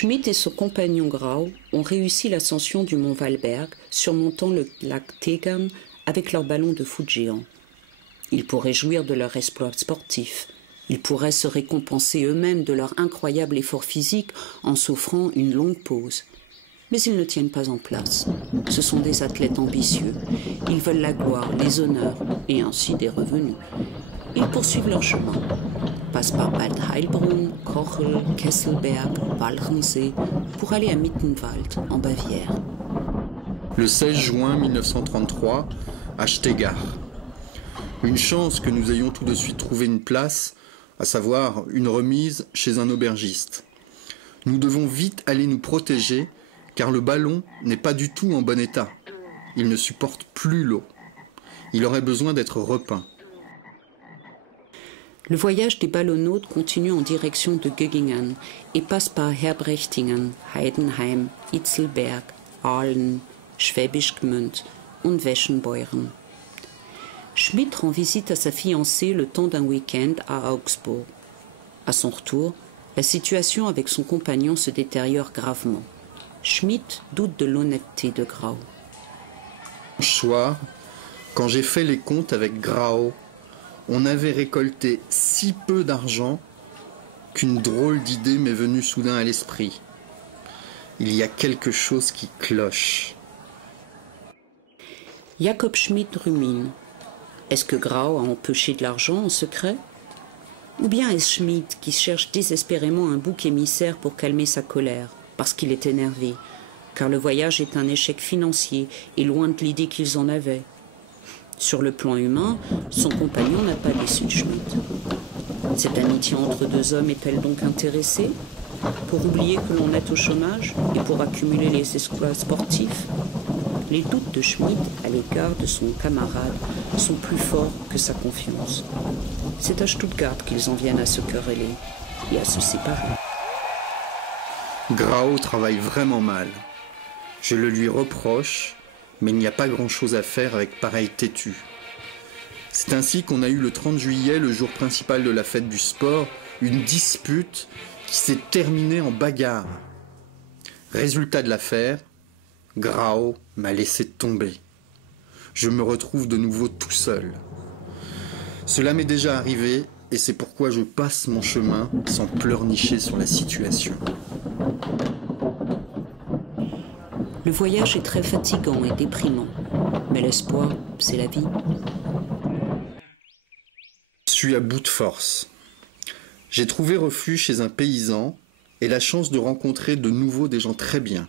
Schmidt et son compagnon Grau ont réussi l'ascension du mont Valberg, surmontant le lac Tegern avec leur ballon de foot géant. Ils pourraient jouir de leur exploit sportif. Ils pourraient se récompenser eux-mêmes de leur incroyable effort physique en s'offrant une longue pause. Mais ils ne tiennent pas en place. Ce sont des athlètes ambitieux. Ils veulent la gloire, les honneurs et ainsi des revenus. Ils poursuivent leur chemin. Passent par Bad Heilbrunn, Kochel, Kesselberg, Walchensee pour aller à Mittenwald, en Bavière. Le 16 juin 1933, à Stegar. Une chance que nous ayons tout de suite trouvé une place, à savoir une remise chez un aubergiste. Nous devons vite aller nous protéger, car le ballon n'est pas du tout en bon état. Il ne supporte plus l'eau. Il aurait besoin d'être repeint. Le voyage des ballonnautes continue en direction de Göggingen et passe par Herbrechtingen, Heidenheim, Itzelberg, Aalen, Schwäbisch Gmünd und Weschenbeuren. Schmidt rend visite à sa fiancée le temps d'un week-end à Augsbourg. À son retour, la situation avec son compagnon se détériore gravement. Schmidt doute de l'honnêteté de Grau. Le soir, quand j'ai fait les comptes avec Grau, on avait récolté si peu d'argent qu'une drôle d'idée m'est venue soudain à l'esprit. Il y a quelque chose qui cloche. Jacob Schmidt rumine. Est-ce que Grau a empoché de l'argent en secret? Ou bien est-ce Schmidt qui cherche désespérément un bouc émissaire pour calmer sa colère, parce qu'il est énervé, car le voyage est un échec financier et loin de l'idée qu'ils en avaient? Sur le plan humain, son compagnon n'a pas déçu de Schmidt. Cette amitié entre deux hommes est-elle donc intéressée? Pour oublier que l'on est au chômage et pour accumuler les exploits sportifs? Les doutes de Schmidt à l'égard de son camarade sont plus forts que sa confiance. C'est à Stuttgart qu'ils en viennent à se quereller et à se séparer. Grau travaille vraiment mal. Je le lui reproche, mais il n'y a pas grand-chose à faire avec pareil têtu. C'est ainsi qu'on a eu le 30 juillet, le jour principal de la fête du sport, une dispute qui s'est terminée en bagarre. Résultat de l'affaire, Grau m'a laissé tomber. Je me retrouve de nouveau tout seul. Cela m'est déjà arrivé et c'est pourquoi je passe mon chemin sans pleurnicher sur la situation. Le voyage est très fatigant et déprimant, mais l'espoir, c'est la vie. Je suis à bout de force. J'ai trouvé refuge chez un paysan et la chance de rencontrer de nouveau des gens très bien.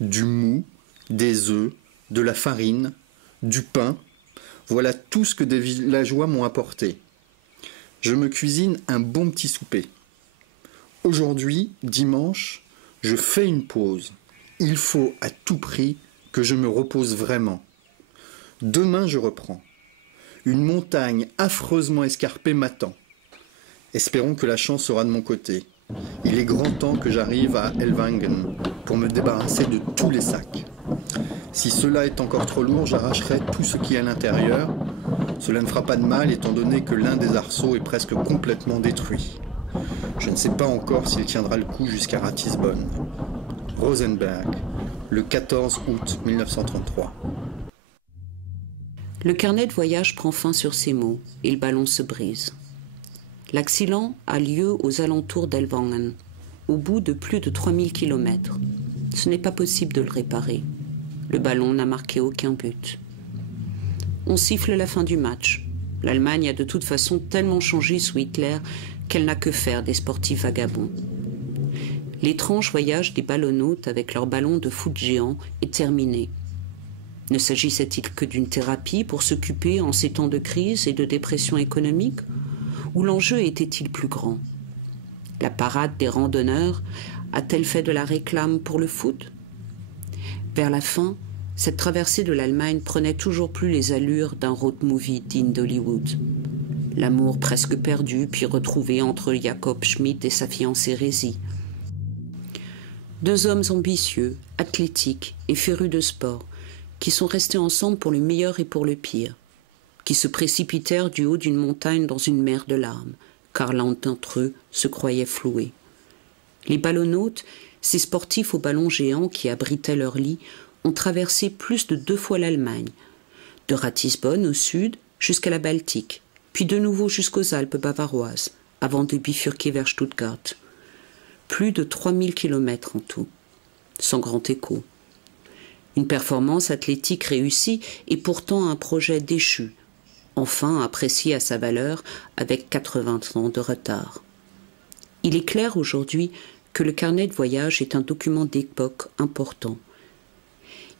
Du mou, des œufs, de la farine, du pain, voilà tout ce que des villageois m'ont apporté. Je me cuisine un bon petit souper. Aujourd'hui, dimanche, je fais une pause. Il faut à tout prix que je me repose vraiment. Demain, je reprends. Une montagne affreusement escarpée m'attend. Espérons que la chance sera de mon côté. Il est grand temps que j'arrive à Ellwangen pour me débarrasser de tous les sacs. Si cela est encore trop lourd, j'arracherai tout ce qui est à l'intérieur. Cela ne fera pas de mal étant donné que l'un des arceaux est presque complètement détruit. Je ne sais pas encore s'il tiendra le coup jusqu'à Ratisbonne. Rosenberg, le 14 août 1933. Le carnet de voyage prend fin sur ces mots et le ballon se brise. L'accident a lieu aux alentours d'Ellwangen, au bout de plus de 3000 km. Ce n'est pas possible de le réparer. Le ballon n'a marqué aucun but. On siffle la fin du match. L'Allemagne a de toute façon tellement changé sous Hitler qu'elle n'a que faire des sportifs vagabonds. L'étrange voyage des ballonnautes avec leurs ballons de foot géants est terminé. Ne s'agissait-il que d'une thérapie pour s'occuper en ces temps de crise et de dépression économique? Ou l'enjeu était-il plus grand? La parade des randonneurs a-t-elle fait de la réclame pour le foot? Vers la fin, cette traversée de l'Allemagne prenait toujours plus les allures d'un road movie digne d'Hollywood. L'amour presque perdu puis retrouvé entre Jacob Schmidt et sa fiancée Rési. Deux hommes ambitieux, athlétiques et férus de sport, qui sont restés ensemble pour le meilleur et pour le pire, qui se précipitèrent du haut d'une montagne dans une mer de larmes, car l'un d'entre eux se croyait floué. Les ballonnautes Ces sportifs au ballon géant qui abritaient leur lit ont traversé plus de 2 fois l'Allemagne, de Ratisbonne au sud jusqu'à la Baltique, puis de nouveau jusqu'aux Alpes bavaroises, avant de bifurquer vers Stuttgart. Plus de 3000 kilomètres en tout, sans grand écho. Une performance athlétique réussie et pourtant un projet déchu, enfin apprécié à sa valeur avec 80 ans de retard. Il est clair aujourd'hui que le carnet de voyage est un document d'époque important.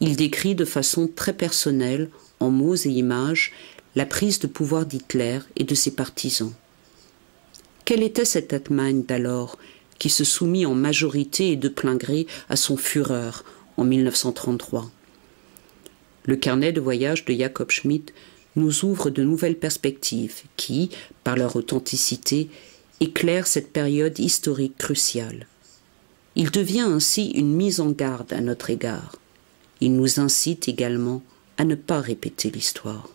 Il décrit de façon très personnelle, en mots et images, la prise de pouvoir d'Hitler et de ses partisans. Quelle était cette Allemagne d'alors qui se soumit en majorité et de plein gré à son Führer en 1933 ? Le carnet de voyage de Jacob Schmidt nous ouvre de nouvelles perspectives qui, par leur authenticité, éclairent cette période historique cruciale. Il devient ainsi une mise en garde à notre égard. Il nous incite également à ne pas répéter l'histoire.